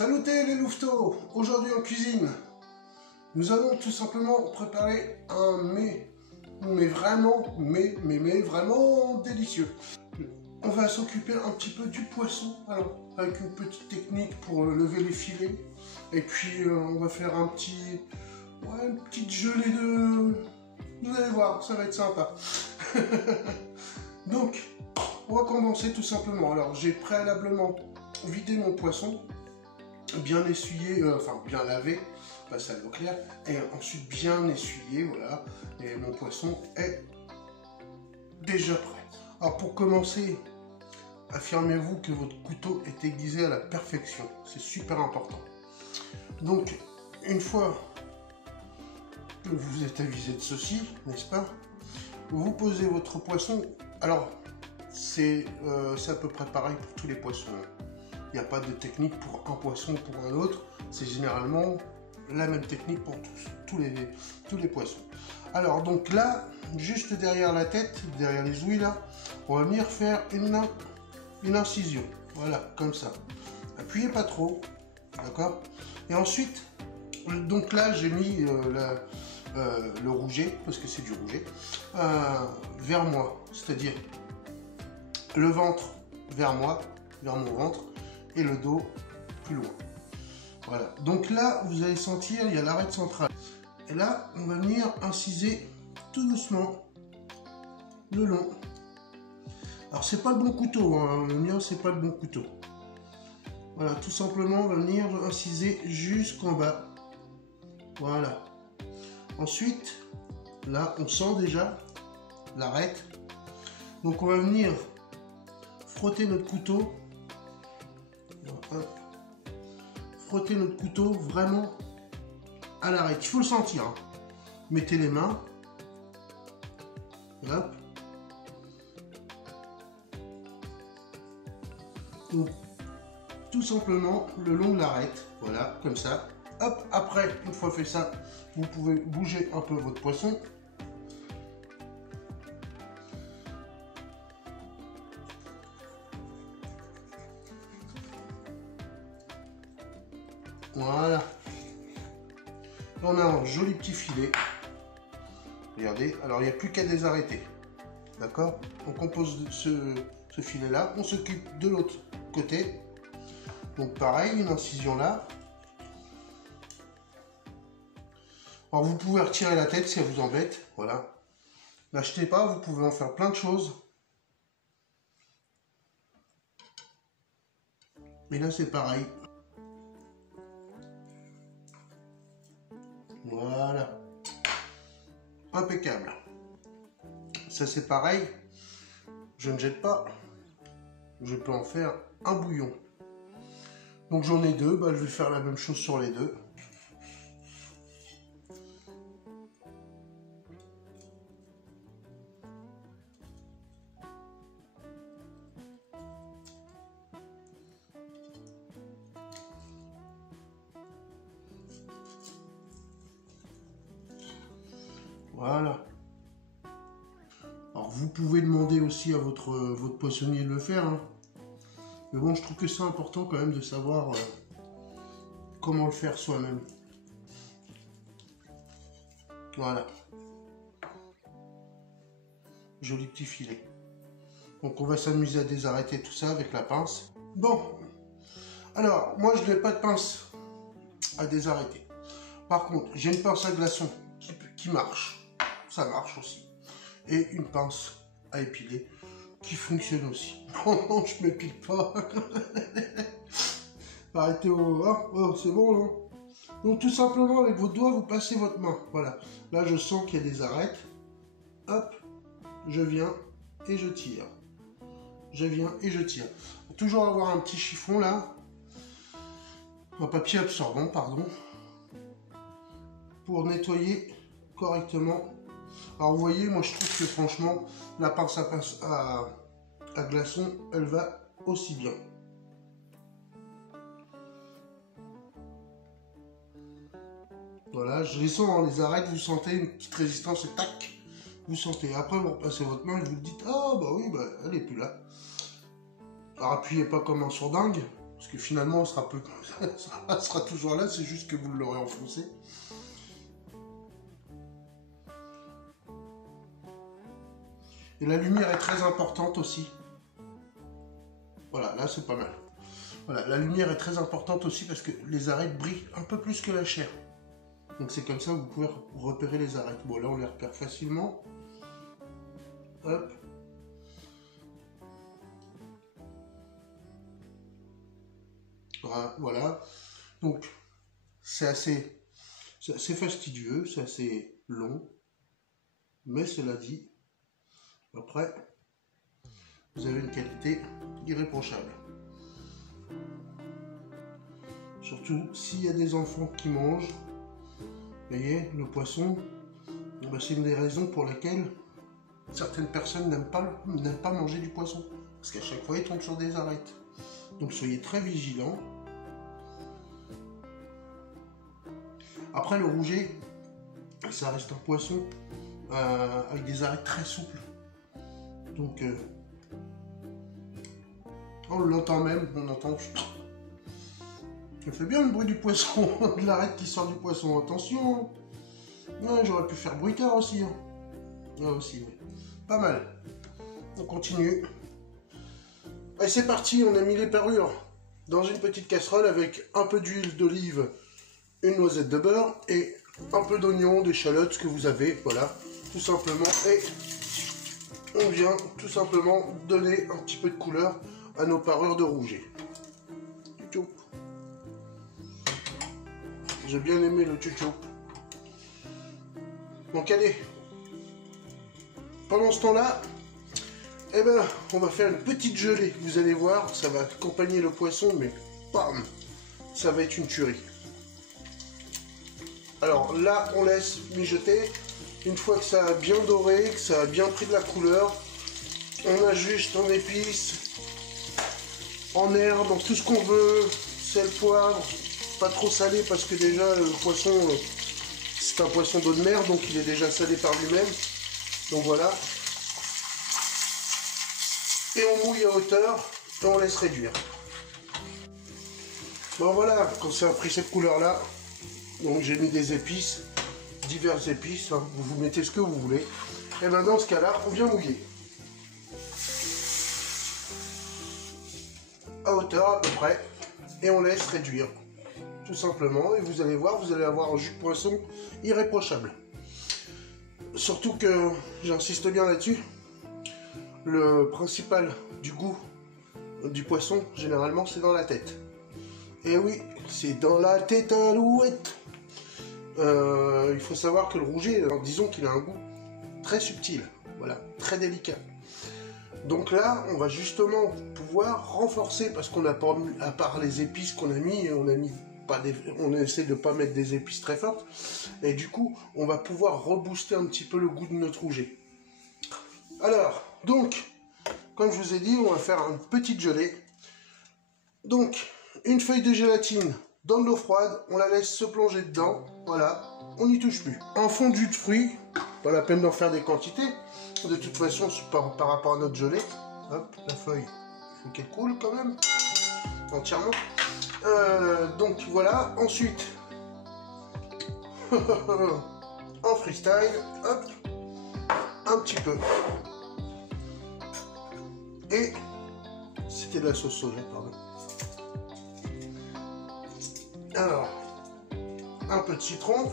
Salutez les louveteaux. Aujourd'hui en cuisine, nous allons tout simplement préparer un mets, mais vraiment délicieux. On va s'occuper un petit peu du poisson, alors avec une petite technique pour lever les filets, et puis on va faire une petite gelée de... Vous allez voir, ça va être sympa. Donc, on va commencer tout simplement. Alors, j'ai préalablement vidé mon poisson, bien essuyé, bien lavé, passé à l'eau claire, et ensuite bien essuyé, voilà. Et mon poisson est déjà prêt. Alors, pour commencer, affirmez-vous que votre couteau est aiguisé à la perfection. C'est super important. Donc, une fois que vous êtes avisé de ceci, n'est-ce pas, vous posez votre poisson. Alors, c'est à peu près pareil pour tous les poissons. Il n'y a pas de technique pour un poisson ou pour un autre. C'est généralement la même technique pour tous les poissons. Alors, donc là, juste derrière la tête, derrière les ouïes, là, on va venir faire une incision. Voilà, comme ça. Appuyez pas trop, d'accord? Et ensuite, donc là, j'ai mis le rouget, parce que c'est du rouget, vers moi, c'est-à-dire le ventre vers moi, vers mon ventre, et le dos plus loin. Voilà, donc là, vous allez sentir, il y a l'arête centrale. Et là, on va venir inciser tout doucement le long. Alors, c'est pas le bon couteau, hein. Le mien, c'est pas le bon couteau. Voilà, tout simplement, on va venir inciser jusqu'en bas. Voilà. Ensuite, là, on sent déjà l'arête. Donc, on va venir frotter notre couteau. Hop. Frotter notre couteau vraiment à l'arête. Il faut le sentir. Hein. Mettez les mains. Hop. Donc, tout simplement le long de l'arête. Voilà, comme ça. Hop, après, une fois fait ça, vous pouvez bouger un peu votre poisson. Voilà. On a un joli petit filet. Regardez, alors il n'y a plus qu'à désarrêter. D'accord? On compose ce filet-là. On s'occupe de l'autre côté. Donc pareil, une incision là. Alors vous pouvez retirer la tête si elle vous embête. Voilà. N'achetez pas, vous pouvez en faire plein de choses. Mais là c'est pareil. Voilà. Impeccable. Ça c'est pareil. Je ne jette pas. Je peux en faire un bouillon. Donc j'en ai deux. Je vais faire la même chose sur les deux. Voilà. Alors vous pouvez demander aussi à votre poissonnier de le faire. Hein. Mais bon, je trouve que c'est important quand même de savoir comment le faire soi-même. Voilà. Joli petit filet. Donc on va s'amuser à désarrêter tout ça avec la pince. Bon. Alors, moi je n'ai pas de pince à désarrêter. Par contre, j'ai une pince à glaçons qui marche. Ça marche aussi. Et une pince à épiler qui fonctionne aussi. Non, je m'épile pas. Arrêtez oh, c'est bon, non? Donc tout simplement, avec vos doigts, vous passez votre main. Voilà. Là, je sens qu'il y a des arêtes. Hop, je viens et je tire. Je viens et je tire. Toujours avoir un petit chiffon là. Un papier absorbant, pardon. Pour nettoyer correctement. Alors vous voyez, moi je trouve que franchement, la pince à glaçons, elle va aussi bien. Voilà, je les sens, hein, les arêtes, vous sentez une petite résistance et tac, vous sentez. Après vous repassez votre main et vous dites, ah bah oui, elle est plus là. Alors appuyez pas comme un sourdingue, Parce que finalement, ça sera toujours là, c'est juste que vous l'aurez enfoncé. Et la lumière est très importante aussi. Voilà, là c'est pas mal. Voilà, la lumière est très importante aussi parce que les arêtes brillent un peu plus que la chair. Donc c'est comme ça que vous pouvez repérer les arêtes. Bon, là on les repère facilement. Hop. Voilà. Donc c'est assez fastidieux, c'est assez long. Mais cela dit, après, vous avez une qualité irréprochable. Surtout s'il y a des enfants qui mangent. Vous voyez, le poisson, c'est une des raisons pour lesquelles certaines personnes n'aiment pas manger du poisson. Parce qu'à chaque fois, ils tombent sur des arêtes. Donc soyez très vigilants. Après, le rouget, ça reste un poisson avec des arêtes très souples. Donc, on l'entend même, on entend... Ça fait bien le bruit du poisson, de l'arête qui sort du poisson, attention. Ouais, j'aurais pu faire bruitard aussi. Hein. Là aussi, oui. Pas mal. On continue. Allez, c'est parti, on a mis les parures dans une petite casserole avec un peu d'huile d'olive, une noisette de beurre et un peu d'oignon, d'échalotes, ce que vous avez, voilà, tout simplement. Et on vient tout simplement donner un petit peu de couleur à nos parures de rouget. J'ai bien aimé le tchou-tchou. Donc allez, pendant ce temps-là, eh ben, on va faire une petite gelée. Vous allez voir, ça va accompagner le poisson, mais bam, ça va être une tuerie. Alors là, on laisse mijoter. Une fois que ça a bien doré, que ça a bien pris de la couleur, on ajuste en épices, en herbes, donc tout ce qu'on veut, sel, poivre. Pas trop salé parce que déjà le poisson c'est un poisson d'eau de mer, donc il est déjà salé par lui-même. Donc voilà. Et on mouille à hauteur et on laisse réduire. Bon voilà, quand ça a pris cette couleur là, donc j'ai mis des épices, diverses épices, hein, vous mettez ce que vous voulez. Et bien dans ce cas là, on vient mouiller. À hauteur à peu près. Et on laisse réduire. Tout simplement, et vous allez voir, vous allez avoir un jus de poisson irréprochable. Surtout que, j'insiste bien là-dessus, le principal du goût du poisson, généralement, c'est dans la tête. Et oui, c'est dans la tête à l'ouette. Il faut savoir que le rouget, disons qu'il a un goût très subtil, voilà, très délicat. Donc là, on va justement pouvoir renforcer, parce qu'on n'a pas, à part les épices qu'on a mis, on essaie de ne pas mettre des épices très fortes, et du coup on va pouvoir rebooster un petit peu le goût de notre rouget. Alors donc comme je vous ai dit, on va faire une petite gelée. Donc une feuille de gélatine dans de l'eau froide, on la laisse se plonger dedans, voilà, on n'y touche plus. Un fondu de fruits, pas la peine d'en faire des quantités, de toute façon par rapport à notre gelée. Hop, la feuille, il faut qu'elle coule quand même entièrement. Donc voilà, ensuite en freestyle, hop, un petit peu. Et c'était de la sauce soja, pardon. Alors, un peu de citron.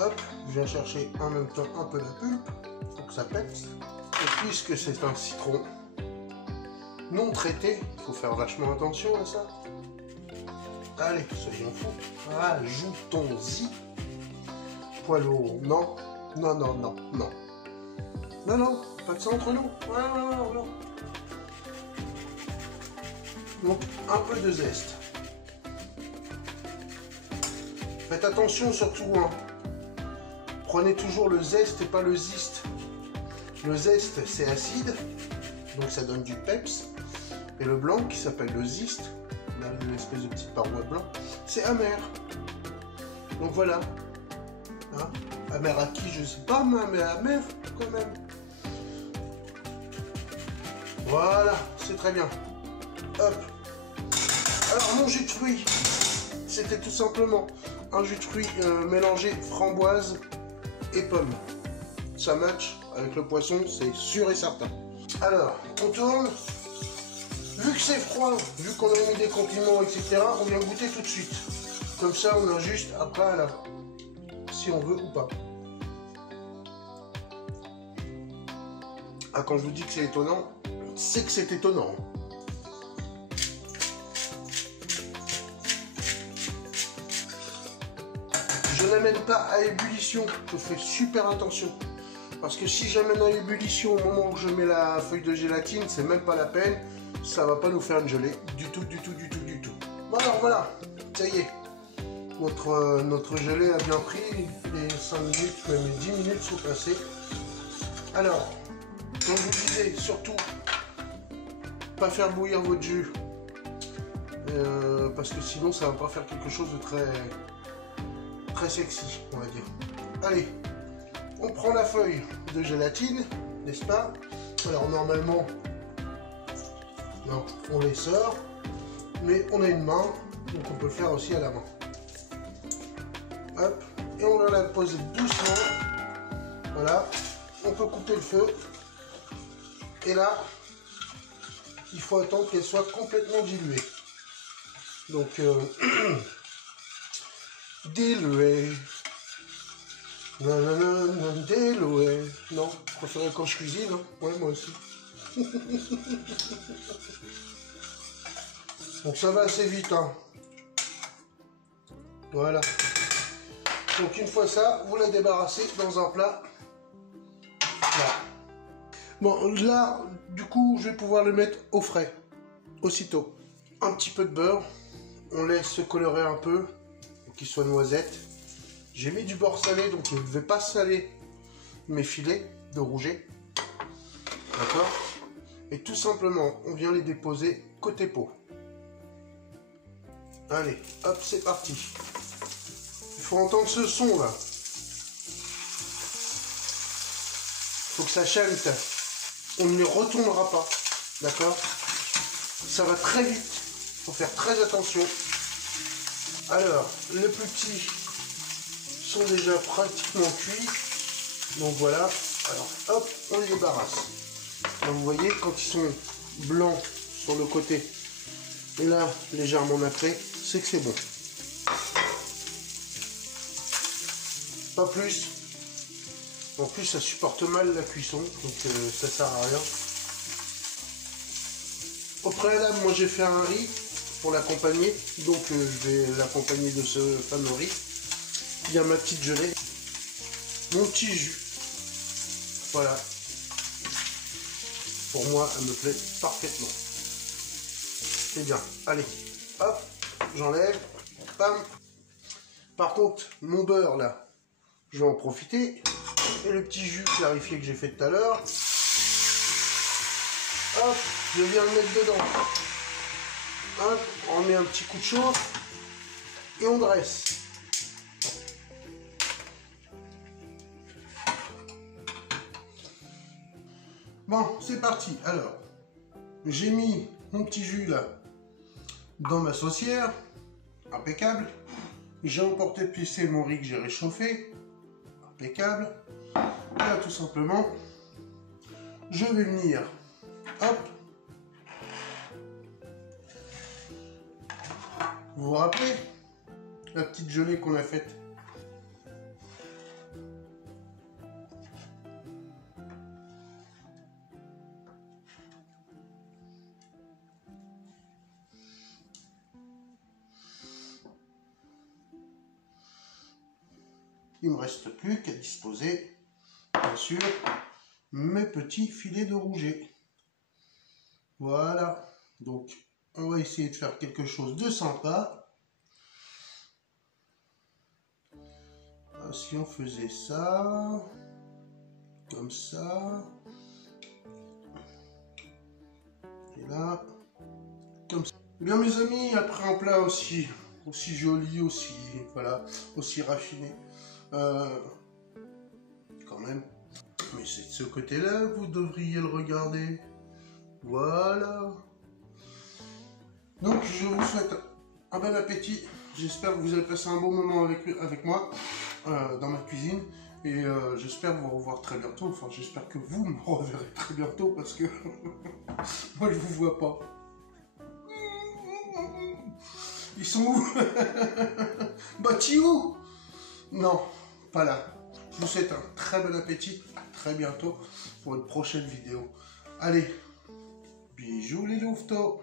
Hop, je viens chercher en même temps un peu la pulpe pour que ça pète. Et puisque c'est un citron non traité, il faut faire vachement attention à ça. Allez, soyons fous. Ajoutons-y. Poileau, non, non, non, non, non. Non, non, pas de ça entre nous. Non. Donc, un peu de zeste. Faites attention surtout, hein. Prenez toujours le zeste et pas le ziste. Le zeste, c'est acide, donc ça donne du peps. Et le blanc, qui s'appelle le ziste, l'espèce de petite paroi blanc, c'est amer. Donc voilà. Hein, amer à qui, je sais pas, mais amer quand même. Voilà, c'est très bien. Hop. Alors mon jus de fruits, c'était tout simplement un jus de fruits mélangé framboise et pomme. Ça match avec le poisson, c'est sûr et certain. Alors, on tourne. Vu que c'est froid, vu qu'on a mis des compliments, etc., on vient goûter tout de suite. Comme ça, on a juste après là, si on veut ou pas. Ah, quand je vous dis que c'est étonnant, c'est que c'est étonnant. Je n'amène pas à ébullition, je fais super attention. Parce que si j'amène à ébullition au moment où je mets la feuille de gélatine, c'est même pas la peine. Ça va pas nous faire une gelée. Du tout, du tout, du tout, du tout. Bon alors voilà, ça y est. Notre gelée a bien pris. Les 5 minutes, même les 10 minutes sont passées. Alors, comme je vous disais, surtout, pas faire bouillir votre jus. Parce que sinon ça va pas faire quelque chose de très sexy, on va dire. Allez. On prend la feuille de gélatine, n'est-ce pas? Alors normalement, non, on les sort, mais on a une main, donc on peut le faire aussi à la main. Hop, et on va la poser doucement. Voilà, on peut couper le feu. Et là, il faut attendre qu'elle soit complètement diluée. Donc, diluée. Non, non, non, non, diluée. Non, je préfère quand je cuisine, hein. Ouais, moi aussi. Donc ça va assez vite, hein. Voilà. Donc une fois ça, vous la débarrassez dans un plat. Là. Bon, là, du coup, je vais pouvoir le mettre au frais. Aussitôt. Un petit peu de beurre. On laisse se colorer un peu, pour qu'il soit noisette. J'ai mis du beurre salé, donc je ne vais pas saler mes filets de rouget. D'accord? Et tout simplement, on vient les déposer côté peau. Allez, hop, c'est parti. Il faut entendre ce son là. Il faut que ça chante. On ne les retournera pas. D'accord? Ça va très vite. Il faut faire très attention. Alors, les plus petits sont déjà pratiquement cuits. Donc voilà. Alors, hop, on les débarrasse. Alors, vous voyez, quand ils sont blancs sur le côté, et là, légèrement nacrés, c'est que c'est bon. Pas plus. En plus, ça supporte mal la cuisson, donc ça sert à rien. Au préalable, moi j'ai fait un riz pour l'accompagner, donc je vais l'accompagner de ce fameux riz. Il y a ma petite gelée, mon petit jus. Voilà. Pour moi, elle me plaît parfaitement. C'est bien. Allez, hop, j'enlève. Bam. Par contre, mon beurre là, je vais en profiter. Et le petit jus clarifié que j'ai fait tout à l'heure. Hop, je viens le mettre dedans. Hop, on met un petit coup de chauffe. Et on dresse. Bon, c'est parti. Alors, j'ai mis mon petit jus là dans ma saucière. Impeccable. J'ai emporté pisser mon riz que j'ai réchauffé. Impeccable. Et là, tout simplement, je vais venir, hop, vous vous rappelez la petite gelée qu'on a faite? Il ne me reste plus qu'à disposer, bien sûr, mes petits filets de rouget. Voilà. Donc, on va essayer de faire quelque chose de sympa. Si on faisait ça, comme ça, et là, comme ça. Eh bien, mes amis, après un plat aussi joli, voilà, aussi raffiné, quand même. Mais c'est de ce côté-là que vous devriez le regarder. Voilà. Donc je vous souhaite un bon appétit. J'espère que vous avez passé un bon moment avec moi dans ma cuisine. Et j'espère vous revoir très bientôt. Enfin, j'espère que vous me reverrez très bientôt parce que moi je vous vois pas. Ils sont où? Batiou? Non, pas là. Je vous souhaite un très bon appétit. À très bientôt pour une prochaine vidéo. Allez, bisous les louveteaux.